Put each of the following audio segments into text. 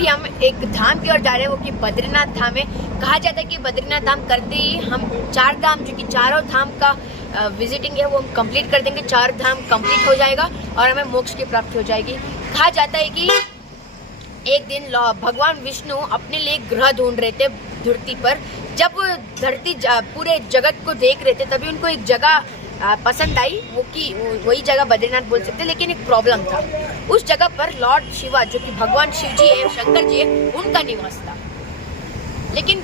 अभी हम एक धाम की ओर जा रहे हैं, वो कि बद्रीनाथ धाम है। कहा जाता है कि बद्रीनाथ धाम करते ही हम 4 धाम, जो कि चारों धाम का विजिटिंग है वो हम कंप्लीट कर देंगे। 4 धाम कंप्लीट हो जाएगा और हमें मोक्ष की प्राप्ति हो जाएगी। कहा जाता है कि एक दिन भगवान विष्णु अपने लिए ग्रह ढूंढ रहे थे धरती पर। जब धरती पूरे जगत को देख रहे थे तभी उनको एक जगह पसंद आई, वो कि वही जगह बद्रीनाथ बोल सकते, लेकिन एक प्रॉब्लम था। उस जगह पर लॉर्ड शिवा, जो कि भगवान शिव जी है, शंकर जी है, उनका निवास था। लेकिन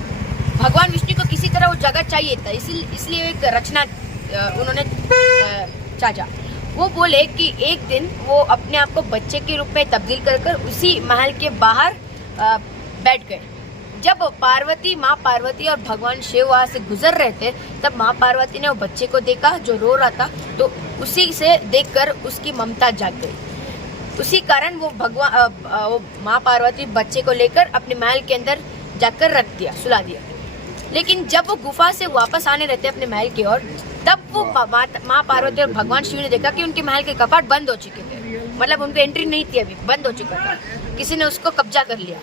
भगवान विष्णु को किसी तरह वो जगह चाहिए था, इसलिए एक रचना उन्होंने चाचा। वो बोले कि एक दिन वो अपने आप को बच्चे के रूप में तब्दील कर उसी महल के बाहर बैठ गए। जब माँ पार्वती और भगवान शिव वहाँ से गुजर रहे थे, तब माँ पार्वती ने वो बच्चे को देखा जो रो रहा था, तो उसी से देखकर उसकी ममता जाग गई। उसी कारण वो माँ पार्वती बच्चे को लेकर अपने महल के अंदर जाकर रख दिया, सुला दिया। लेकिन जब वो गुफा से वापस आने रहते अपने महल की ओर, तब वो माँ पार्वती और भगवान शिव ने देखा कि उनके महल के कपाट बंद हो चुके थे, मतलब उनको एंट्री नहीं थी, अभी बंद हो चुका था, किसी ने उसको कब्जा कर लिया।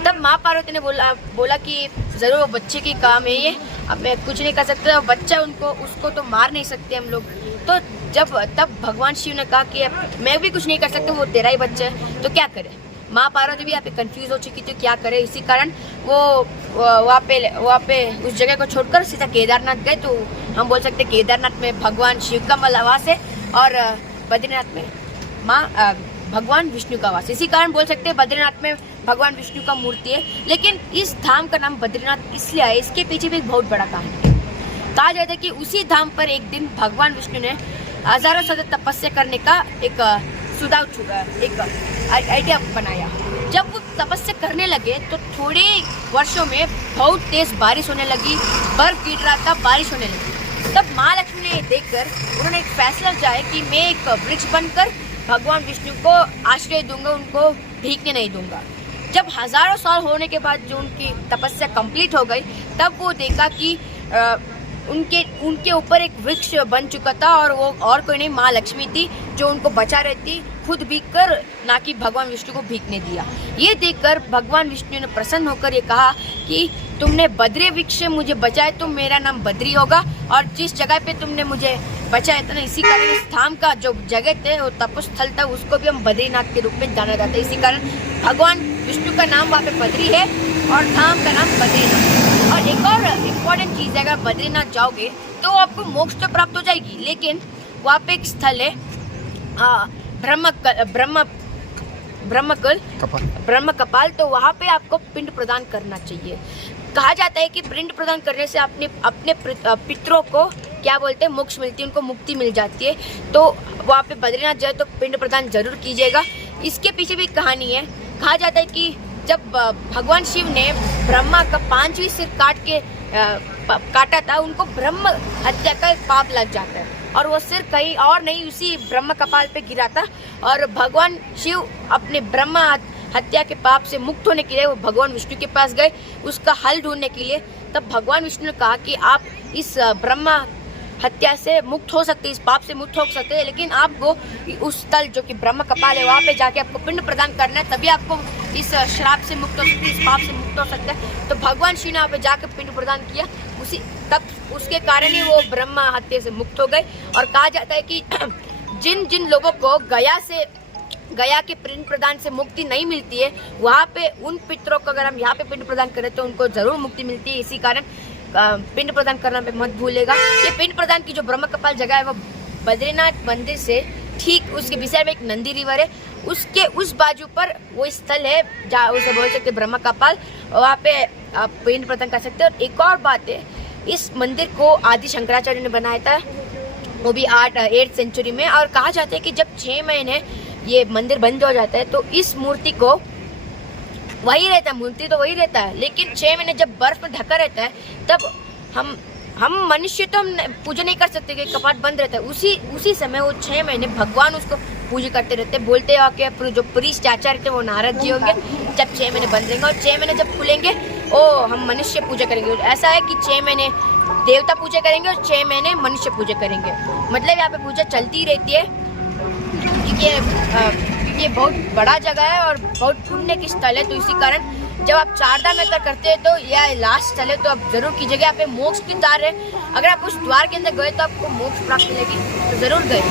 तब माँ पार्वती ने बोला कि जरूर वो बच्चे की काम है ये, अब मैं कुछ नहीं कर सकते, बच्चा उसको तो मार नहीं सकते हम लोग। तो तब भगवान शिव ने कहा कि मैं भी कुछ नहीं कर सकता, वो तेरा ही बच्चा है, तो क्या करे। माँ पार्वती भी यहाँ पे कंफ्यूज हो चुकी थी क्या करे। इसी कारण वो वहाँ पे उस जगह को छोड़कर सीधा केदारनाथ गए। तो हम बोल सकते केदारनाथ में भगवान शिव का वास है और बद्रीनाथ में भगवान विष्णु का वास। इसी कारण बोल सकते हैं बद्रीनाथ में भगवान विष्णु का मूर्ति है। लेकिन इस धाम का नाम बद्रीनाथ इसलिए है, इसके पीछे भी एक बहुत बड़ा कहानी है। कहा जाता है कि उसी धाम पर एक दिन भगवान विष्णु ने हजारों साल तपस्या करने का एक आइडिया बनाया। जब वो तपस्या करने लगे तो थोड़े वर्षों में बहुत तेज बारिश होने लगी, बर्फ गिर रहा था, बारिश होने लगी। तब माँ लक्ष्मी ने देखकर उन्होंने एक फैसला किया कि मैं एक वृक्ष बनकर भगवान विष्णु को आश्रय दूंगा, उनको भीगने नहीं दूंगा। जब हजारों साल होने के बाद जो उनकी तपस्या कंप्लीट हो गई, तब वो देखा कि उनके ऊपर एक वृक्ष बन चुका था और वो और कोई नहीं, माँ लक्ष्मी थी जो उनको बचा रही थी, खुद भीग कर, ना कि भगवान विष्णु को भीगने दिया। ये देखकर भगवान विष्णु ने प्रसन्न होकर ये कहा कि तुमने बद्री वृक्ष से मुझे बचाए तो मेरा नाम बद्री होगा, और जिस जगह पे तुमने मुझे बचाया था ना, इसी कारण इस धाम का जो जगह थे वो तपस्थल था, उसको भी हम बद्रीनाथ के रूप में जाना जाता है। इसी कारण भगवान विष्णु का नाम वहाँ पे बद्री है और धाम का नाम बद्रीनाथ। और एक और इम्पोर्टेंट चीज़ है, अगर बद्रीनाथ जाओगे तो आपको मोक्ष तो प्राप्त हो जाएगी, लेकिन वहाँ पे एक स्थल है ब्रह्म कपाल, तो वहाँ पे आपको पिंड प्रदान करना चाहिए। कहा जाता है कि पिंड प्रदान करने से अपने पितरों को क्या बोलते हैं, मोक्ष मिलती है, उनको मुक्ति मिल जाती है। तो वहाँ पे बद्रीनाथ जाए तो पिंड प्रदान जरूर कीजिएगा। इसके पीछे भी कहानी है। कहा जाता है कि जब भगवान शिव ने ब्रह्मा का 5वीं सिर काटा था, उनको ब्रह्म हत्या का पाप लग जाता है, और वो सिर कहीं और नहीं, उसी ब्रह्म कपाल पे गिरा था। और भगवान शिव अपने ब्रह्मा हत्या के पाप से मुक्त होने के लिए वो भगवान विष्णु के पास गए, उसका हल ढूंढने के लिए। तब भगवान विष्णु ने कहा कि आप इस ब्रह्मा हत्या से मुक्त हो सकते, इस पाप से मुक्त हो सकते हैं, लेकिन आपको उस स्थल जो कि ब्रह्म कपाल है वहाँ पे जाके आपको पिंड प्रदान करना है, तभी आपको इस श्राप से मुक्त हो सकते हैं, इस पाप से मुक्त हो सकता है। तो भगवान शिव ने वहाँ पे जाकर पिंड प्रदान किया, तब उसके कारण ही वो ब्रह्मा हत्या से मुक्त हो गए। और कहा जाता है कि जिन लोगों को गया के पिंड प्रदान से मुक्ति नहीं मिलती है, वहाँ पे उन पितरों को अगर हम यहाँ पे पिंड प्रदान करें तो उनको जरूर मुक्ति मिलती है। इसी कारण पिंड प्रदान करना पे मत भूलेगा। ये पिंड प्रदान की जो ब्रह्म कपाल जगह है वो बद्रीनाथ मंदिर से ठीक उसके विषय में एक नंदी रिवर है, उसके उस बाजू पर वो स्थल है जहाँ उसे बोल सकते ब्रह्म कपाल, वहाँ पे आप पिंड प्रदान कर सकते हैं। और एक और बात है, इस मंदिर को आदि शंकराचार्य ने बनाया था, वो भी 8th सेंचुरी में। और कहा जाता है कि जब 6 महीने ये मंदिर बंद हो जाता है तो इस मूर्ति को वही रहता है, मूर्ति तो वही रहता है, लेकिन 6 महीने जब बर्फ में ढका रहता है तब हम मनुष्य तो हम पूजा नहीं कर सकते कि कपाट बंद रहता है। उसी समय वो 6 महीने भगवान उसको पूजा करते रहते। बोलते हैं कि जो प्रीस्ट आचार्य थे वो नारद जी होंगे, जब 6 महीने बंद रहेंगे और 6 महीने जब खुलेंगे हम मनुष्य पूजा करेंगे। ऐसा है कि 6 महीने देवता पूजा करेंगे और 6 महीने मनुष्य पूजा करेंगे, मतलब यहाँ पे पूजा चलती रहती है। क्योंकि ये बहुत बड़ा जगह है और बहुत पुण्य की स्थल है, तो इसी कारण जब आप 4 धाम यात्रा करते हैं तो यह लास्ट स्थल है, तो आप जरूर कीजिएगा। यहाँ पे मोक्ष की द्वार है, अगर आप उस द्वार के अंदर गए तो आपको मोक्ष प्राप्त मिलेगी, तो जरूर गए।